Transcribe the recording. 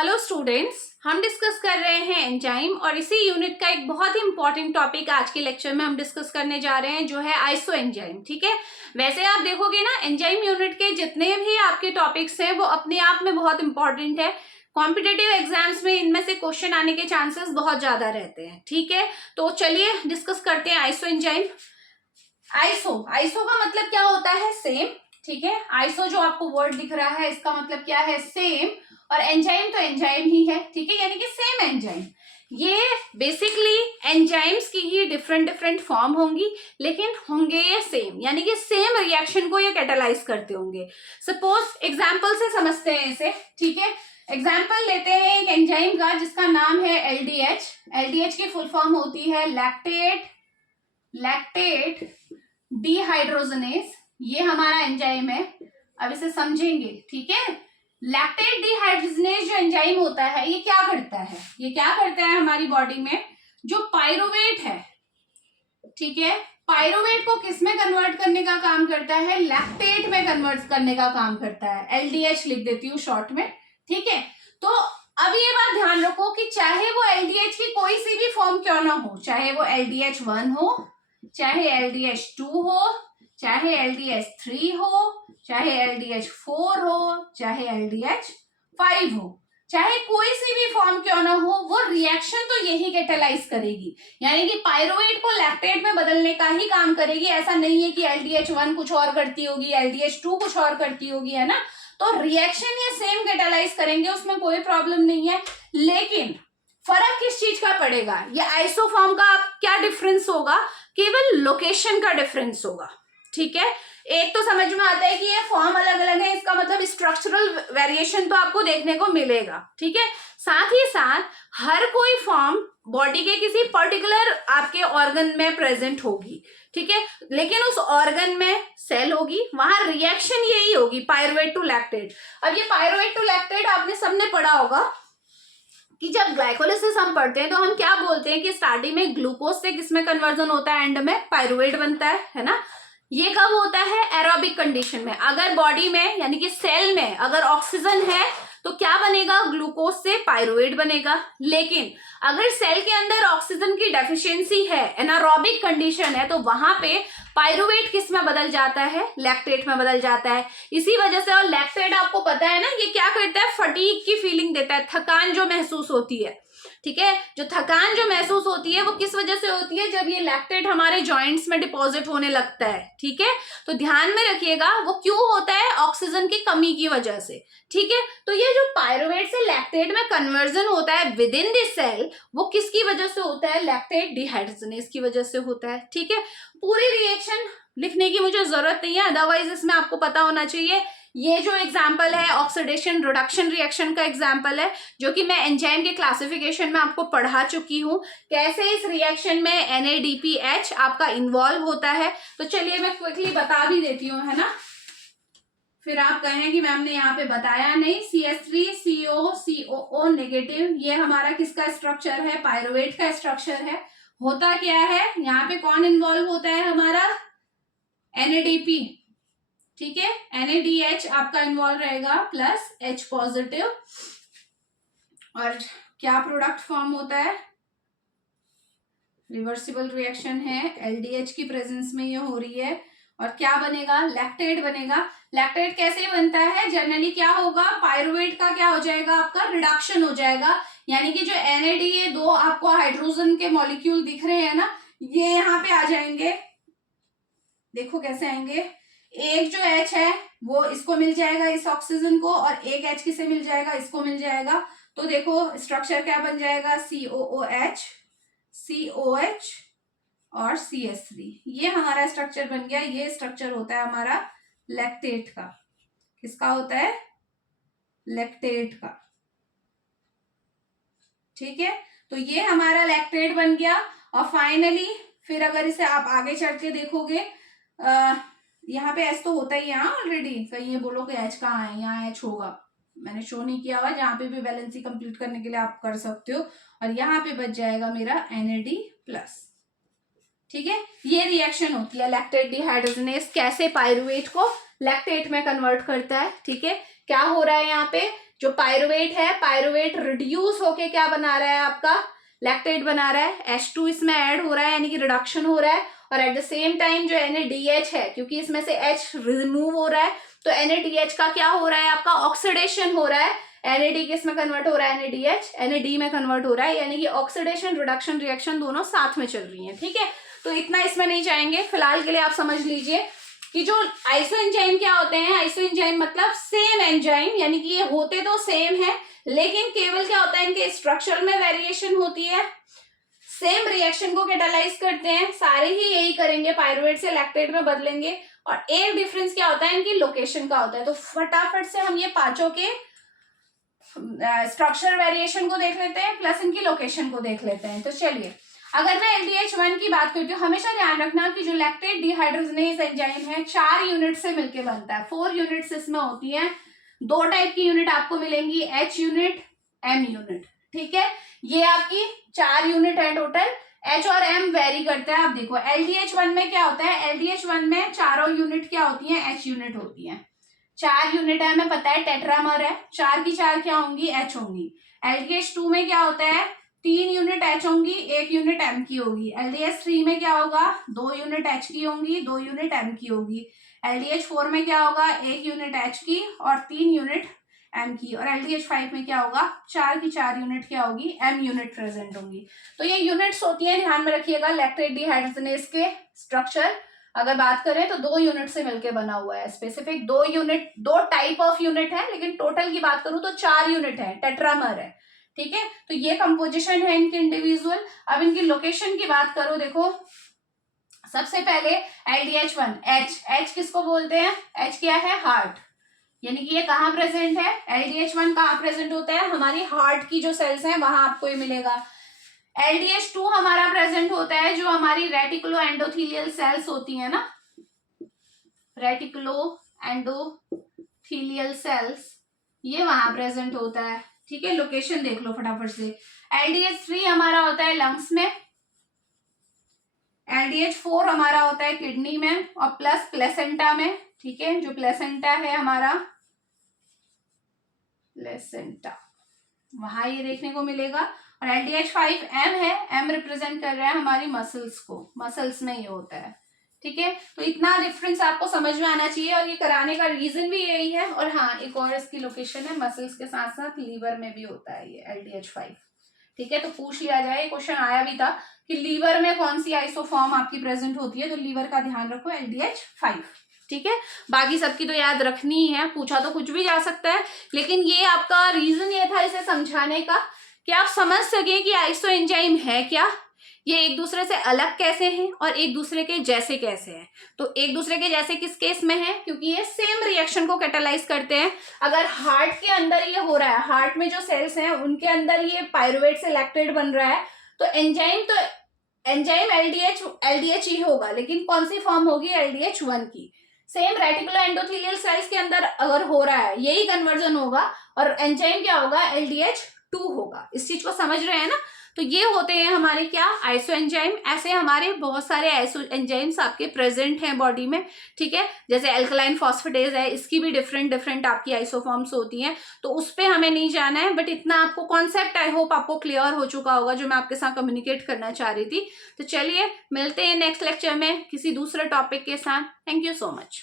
Hello students, हम discuss कर रहे हैं एंजाइम और इसी यूनिट का एक बहुत ही इंपॉर्टेंट टॉपिक आज के लेक्चर में हम डिस्कस करने जा रहे हैं जो है आइसो एंजाइम। ठीक है, वैसे आप देखोगे ना एंजाइम यूनिट के जितने भी आपके टॉपिक्स हैं वो अपने आप में बहुत इंपॉर्टेंट है। कॉम्पिटिटिव एग्जाम्स में इनमें से क्वेश्चन आने के चांसेस बहुत ज्यादा रहते हैं। ठीक है, तो चलिए डिस्कस करते हैं आइसो एंजाइम। आइसो का मतलब क्या होता है? सेम। ठीक है, आइसो जो आपको वर्ड दिख रहा है इसका मतलब क्या है? सेम। और एंजाइम तो एंजाइम ही है। ठीक है, यानी कि सेम एंजाइम। ये बेसिकली एंजाइम्स की ही डिफरेंट डिफरेंट फॉर्म होंगी, लेकिन होंगे ये सेम, यानी कि सेम रिएक्शन को ये कैटालाइज करते होंगे। सपोज एग्जांपल से समझते हैं इसे। ठीक है, एग्जाम्पल लेते हैं एक एंजाइम का जिसका नाम है एलडीएच। एलडीएच की फुल फॉर्म होती है लैक्टेट डिहाइड्रोजनेज। ये हमारा एंजाइम है, अब इसे समझेंगे। ठीक है, लैक्टेट डिहाइड्रोजनेज जो एंजाइम होता है ये क्या करता है? ये क्या करता है हमारी बॉडी में? जो पायरुवेट है, ठीक है, पायरुवेट को किस में कन्वर्ट करने का काम करता है? लैक्टेट में कन्वर्ट करने का काम करता है। एलडीएच लिख देती हूँ शॉर्ट में। ठीक है, तो अब ये बात ध्यान रखो कि चाहे वो एलडीएच की कोई सी भी फॉर्म क्यों ना हो, चाहे वो LDH1 हो, चाहे LDH2 हो, चाहे LDH3 हो, चाहे LDH4 हो, चाहे LDH5 हो, चाहे कोई सी भी फॉर्म क्यों ना हो, वो रिएक्शन तो यही कैटालाइज करेगी, यानी कि पायरुवेट को लैक्टेट में बदलने का ही काम करेगी। ऐसा नहीं है कि LDH1 कुछ और करती होगी, LDH2 कुछ और करती होगी, है ना। तो रिएक्शन ये सेम कैटालाइज करेंगे, उसमें कोई प्रॉब्लम नहीं है। लेकिन फर्क किस चीज का पड़ेगा? ये आइसोफॉर्म का क्या डिफरेंस होगा? केवल लोकेशन का डिफरेंस होगा। ठीक है, एक तो समझ में आता है कि ये फॉर्म अलग अलग है, इसका मतलब स्ट्रक्चरल वेरिएशन तो आपको देखने को मिलेगा। ठीक है, साथ ही साथ हर कोई फॉर्म बॉडी के किसी पर्टिकुलर आपके ऑर्गन में प्रेजेंट होगी। ठीक है, लेकिन उस ऑर्गन में सेल होगी, वहां रिएक्शन यही होगी, पायरुवेट टू लैक्टेट। अब ये पायरुवेट टू लैक्टेट आपने सबने पढ़ा होगा कि जब ग्लाइकोलिसिस हम पढ़ते हैं तो हम क्या बोलते हैं कि स्टार्टिंग में ग्लूकोज से किसमें कन्वर्जन होता है? एंड में पायरुवेट बनता है ना। ये कब होता है? एरोबिक कंडीशन में। अगर बॉडी में यानी कि सेल में अगर ऑक्सीजन है तो क्या बनेगा? ग्लूकोज से पायरुवेट बनेगा। लेकिन अगर सेल के अंदर ऑक्सीजन की डेफिशिएंसी है, एनारोबिक कंडीशन है, तो वहां पे पायरुवेट किस में बदल जाता है? लैक्टेट में बदल जाता है। इसी वजह से, और लैक्टेट आपको पता है ना ये क्या करता है? फटीग की फीलिंग देता है, थकान जो महसूस होती है। ठीक है, जो थकान जो महसूस होती है वो किस वजह से होती है? जब ये लैक्टेट हमारे जॉइंट्स में डिपॉजिट होने लगता है। ठीक है, तो ध्यान में रखिएगा वो क्यों होता है? ऑक्सीजन की कमी की वजह से। ठीक है, तो ये जो पायरुवेट से लैक्टेट में कन्वर्जन होता है विद इन द सेल, वो किसकी वजह से होता है? लैक्टेट डिहाइड्रोजनेज की वजह से होता है। ठीक है, पूरी रिएक्शन लिखने की मुझे जरूरत नहीं है, अदरवाइज इसमें आपको पता होना चाहिए। ये जो एग्जाम्पल है ऑक्सीडेशन रिडक्शन रिएक्शन का एग्जाम्पल है, जो कि मैं एंजाइम के क्लासिफिकेशन में आपको पढ़ा चुकी हूँ, कैसे इस रिएक्शन में NADPH आपका इन्वॉल्व होता है। तो चलिए मैं क्विकली बता भी देती हूँ, है ना, फिर आप कहें कि मैम ने यहाँ पे बताया नहीं। CH3COCOO नेगेटिव, ये हमारा किसका स्ट्रक्चर है? पायरुवेट का स्ट्रक्चर है। होता क्या है यहाँ पे? कौन इन्वॉल्व होता है? हमारा NADP। ठीक है, NADH आपका इन्वॉल्व रहेगा प्लस H पॉजिटिव। और क्या प्रोडक्ट फॉर्म होता है? रिवर्सिबल रिएक्शन है, LDH की प्रेजेंस में ये हो रही है। और क्या बनेगा? लैक्टेट बनेगा। लैक्टेट कैसे बनता है? जनरली क्या होगा? पायरुवेट का क्या हो जाएगा? आपका रिडक्शन हो जाएगा, यानी कि जो NAD2 आपको हाइड्रोजन के मॉलिक्यूल दिख रहे हैं ना, ये यहाँ पे आ जाएंगे। देखो कैसे आएंगे? एक जो H है वो इसको मिल जाएगा, इस ऑक्सीजन को, और एक H किसे मिल जाएगा? इसको मिल जाएगा। तो देखो स्ट्रक्चर क्या बन जाएगा? COOH, COH और CH3। ये हमारा स्ट्रक्चर बन गया। ये स्ट्रक्चर होता है हमारा लैक्टेट का। किसका होता है? लैक्टेट का। ठीक है, तो ये हमारा लैक्टेट बन गया। और फाइनली फिर अगर इसे आप आगे चढ़ के देखोगे, यहाँ पे H तो होता ही है ऑलरेडी। कहीं ये बोलो कि H कहाँ है? यहाँ H होगा, मैंने शो नहीं किया हुआ। जहाँ पे भी वैलेंसी कंप्लीट करने के लिए आप कर सकते हो। और यहाँ पे बच जाएगा मेरा NAD+। ठीक है, ये रिएक्शन होती है लैक्टेट डिहाइड्रोजनेज, कैसे पायरुवेट को लैक्टेट में कन्वर्ट करता है। ठीक है, क्या हो रहा है यहाँ पे? जो पायरुवेट है, पायरुवेट रिड्यूस होके क्या बना रहा है आपका, लैक्टेट बना रहा है, H2 इसमें ऐड हो रहा है यानी कि रिडक्शन हो रहा है, और एट द सेम टाइम जो NADH है, क्योंकि इसमें से H रिमूव हो रहा है तो NADH का क्या हो रहा है आपका, ऑक्सीडेशन हो रहा है। NAD किस में कन्वर्ट हो रहा है, NADH NAD में कन्वर्ट हो रहा है, यानी कि ऑक्सीडेशन रिडक्शन रिएक्शन दोनों साथ में चल रही है। ठीक है, तो इतना इसमें नहीं जाएंगे, फिलहाल के लिए आप समझ लीजिए कि जो आइसो एंजाइम क्या होते हैं, आइसो एंजाइम मतलब सेम एंजाइम, यानी कि ये होते तो सेम है लेकिन केवल क्या होता है, इनके स्ट्रक्चर में वेरिएशन होती है, सेम रिएक्शन को कैटालाइज करते हैं, सारे ही यही करेंगे, पायरुवेट से लैक्टेट में बदलेंगे, और एक डिफरेंस क्या होता है, इनकी लोकेशन का होता है। तो फटाफट से हम ये पांचों के स्ट्रक्चर वेरिएशन को देख लेते हैं प्लस इनकी लोकेशन को देख लेते हैं। तो चलिए, अगर मैं LDH1 की बात करती हूँ, हमेशा ध्यान रखना कि जो लैक्टेट डिहाइड्रोजनेज एंजाइम है 4 यूनिट से मिलकर बनता है, 4 यूनिट्स इसमें होती हैं। 2 टाइप की यूनिट आपको मिलेंगी, H यूनिट, M यूनिट। ठीक है, ये आपकी 4 यूनिट है टोटल, H और M वेरी करता है। आप देखो LDH1 में क्या होता है, LDH1 में चारों यूनिट क्या होती है, H यूनिट होती है। 4 यूनिट है, हमें पता है टेट्रामर है, 4 की 4 क्या होंगी, H होंगी। LDH2 में क्या होता है, 3 यूनिट H होंगी, 1 यूनिट M की होगी। LDH3 में क्या होगा, 2 यूनिट H की होंगी, 2 यूनिट M की होगी। LDH4 में क्या होगा, 1 यूनिट H की और 3 यूनिट M की। और LDH5 में क्या होगा, 4 की 4 यूनिट क्या होगी, M यूनिट प्रेजेंट होंगी। तो ये यूनिट्स होती है, ध्यान में रखिएगा। लैक्टेट डिहाइड्रोजनेज के स्ट्रक्चर अगर बात करें तो 2 यूनिट से मिलकर बना हुआ है, specific 2 unit, 2 type of unit है, लेकिन टोटल की बात करूं तो 4 यूनिट है, टेट्रामर है। ठीक है, तो ये कंपोजिशन है इनकी इंडिविजुअल। अब इनकी लोकेशन की बात करो, देखो सबसे पहले LDH1, H किसको बोलते हैं, H क्या है, हार्ट, यानी कि ये कहाँ प्रेजेंट है, LDH1 कहाँ प्रेजेंट होता है, हमारी हार्ट की जो सेल्स हैं वहां आपको ये मिलेगा। LDH2 हमारा प्रेजेंट होता है जो हमारी रेटिकुलो एंडोथीलियल सेल्स होती है ना, रेटिकुलो एंडोथीलियल सेल्स, ये वहां प्रेजेंट होता है। ठीक है, लोकेशन देख लो फटाफट से। LDH3 हमारा होता है लंग्स में, LDH4 हमारा होता है किडनी में और प्लस प्लेसेंटा में। ठीक है, जो प्लेसेंटा है हमारा, प्लेसेंटा, वहां ये देखने को मिलेगा। और LDH5 M है, M रिप्रेजेंट कर रहा है हमारी मसल्स को, मसल्स में ये होता है। ठीक है, तो इतना डिफरेंस आपको समझ में आना चाहिए और ये कराने का रीजन भी यही है। और हाँ, एक और इसकी लोकेशन है, मसल्स के साथ साथ लीवर में भी होता है ये LDH5। ठीक है, तो पूछ लिया जाए, क्वेश्चन आया भी था कि लीवर में कौन सी आइसोफॉर्म आपकी प्रेजेंट होती है, तो लीवर का ध्यान रखो, LDH5। ठीक है, बाकी सबकी तो याद रखनी ही है, पूछा तो कुछ भी जा सकता है, लेकिन ये आपका रीजन ये था इसे समझाने का कि आप समझ सके कि आइसो एंजाइम है क्या, ये एक दूसरे से अलग कैसे हैं और एक दूसरे के जैसे कैसे हैं। तो एक दूसरे के जैसे किस केस में है, क्योंकि ये सेम रिएक्शन को कैटालाइज करते हैं। अगर हार्ट के अंदर ये हो रहा है, हार्ट में जो सेल्स हैं उनके अंदर ये पायरुवेट से लैक्टेट बन रहा है, तो एंजाइम LDH ही होगा, लेकिन कौन सी फॉर्म होगी, LDH1 की। सेम रेटिकुलर एंडोथेलियल सेल्स के अंदर अगर हो रहा है यही कन्वर्जन होगा, और एंजाइम क्या होगा, LDH2 होगा। इस चीज को समझ रहे हैं ना। तो ये होते हैं हमारे क्या, आइसो एंजाइम। ऐसे हमारे बहुत सारे आइसो एंजाइम्स आपके प्रेजेंट हैं बॉडी में। ठीक है, जैसे एल्कलाइन फॉस्फेटेज है, इसकी भी डिफरेंट आपकी आइसोफॉर्म्स होती हैं, तो उस पर हमें नहीं जाना है, बट इतना आपको कॉन्सेप्ट आई होप आपको क्लियर हो चुका होगा जो मैं आपके साथ कम्युनिकेट करना चाह रही थी। तो चलिए मिलते हैं नेक्स्ट लेक्चर में किसी दूसरे टॉपिक के साथ। Thank you so much.